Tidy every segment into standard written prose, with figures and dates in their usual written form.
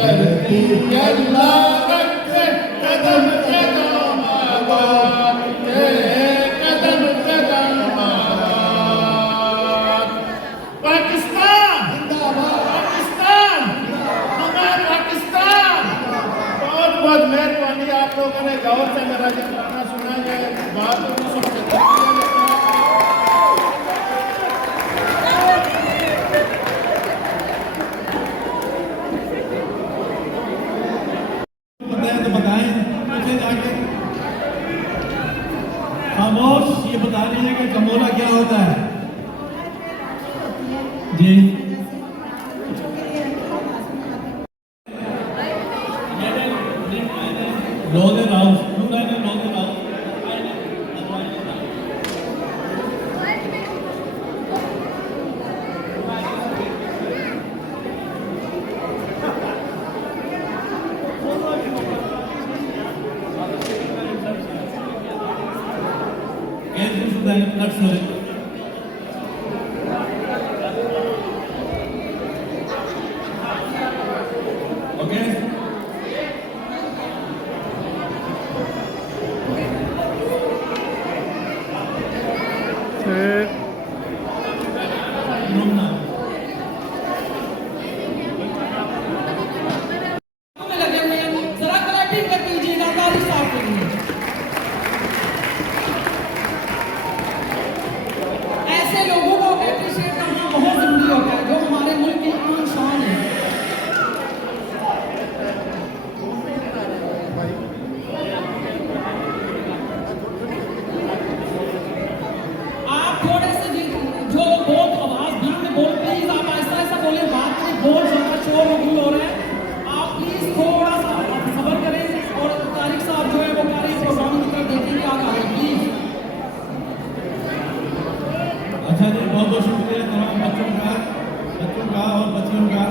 करती अल्लाह रखे कदम कदम आबाद, कदम कदम आबाद। पाकिस्तान जिंदाबाद, पाकिस्तान हमारा पाकिस्तान। बहुत बहुत मेहरबानी, आप लोगों ने गौर से मेरा जो गाना सुना है, बात तो सबसे खामोश, ये बता रही है कि कमोला क्या होता है जी। रोज़े राउस okay. ऐसे लोगों को एप्रिशिएट करना बहुत जरूरी होता है जो हमारे मुल्क की आन शान है। आप थोड़े से जो बहुत आवाज बुलंद में बोल, प्लीज आप ऐसा ऐसा बोले, बात करें, बहुत ज्यादा शोर मगुल हो रहा है। आप प्लीज थोड़ा सा सब्र करें और तारिक साहब जो है वो कारी प्रोग्राम की तरफ देखेंगे आगे प्लीज। अच्छा जी, बहुत बहुत शुक्रिया तमाम बच्चों का और बच्चियों का।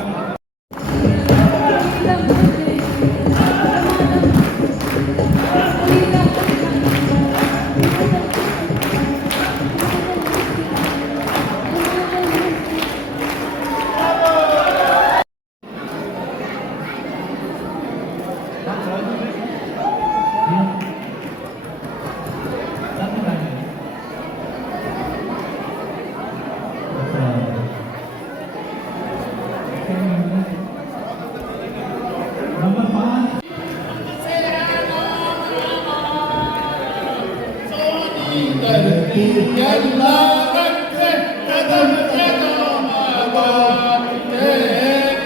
करती अल्लाह रखे कदम कदम आबाद,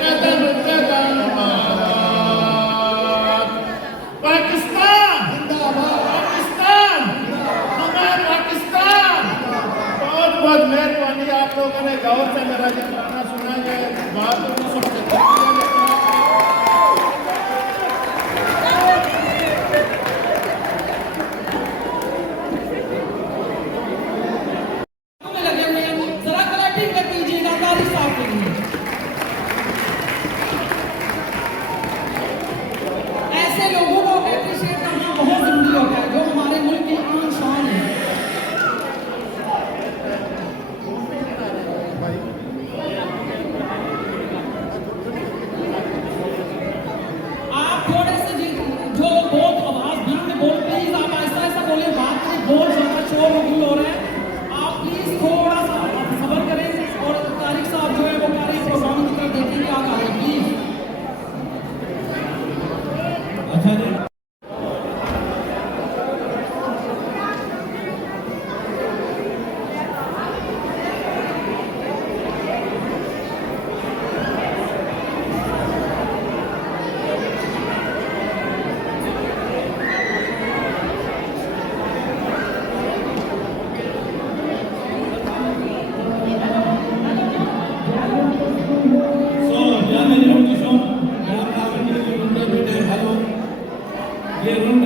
कदम कदम आबाद। पाकिस्तान जिंदाबाद, पाकिस्तान हमारा पाकिस्तान। बहुत बहुत मेहरबानी, आप लोगों ने गौर से मेरा जो गाना सुना है, बात तो सबसे ऐसे लोगों को एप्रिशिएट करना बहुत जरूरी होता है जो हमारे मुल्क की आन शान है। आप थोड़े से जो बहुत आवाज बुलंद में बोल, प्लीज आप ऐसा ऐसा बोले, बात करें, बहुत ज्यादा शोर मगुल हो रहा है। आप प्लीज थोड़ा सा सब्र करें और तारिक साहब जो है वो कारी प्रोग्राम की तरफ देखेंगे आगे प्लीज। अच्छा जी, ये room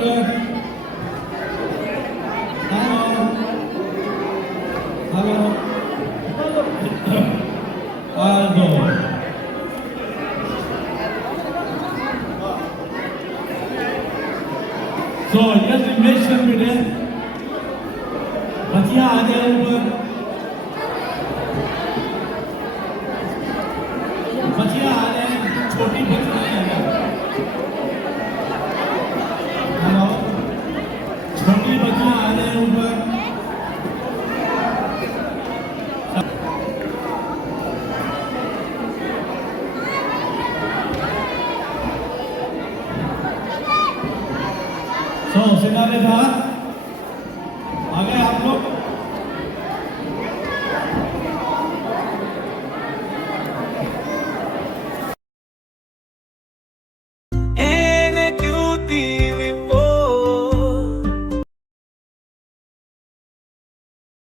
So, jetzt im Mädchen bitte. बच्चियां आ जाए ऊपर, बच्चियां आ जाए, छोटी बच्चियां आ जाए। तो सिनारे बाहर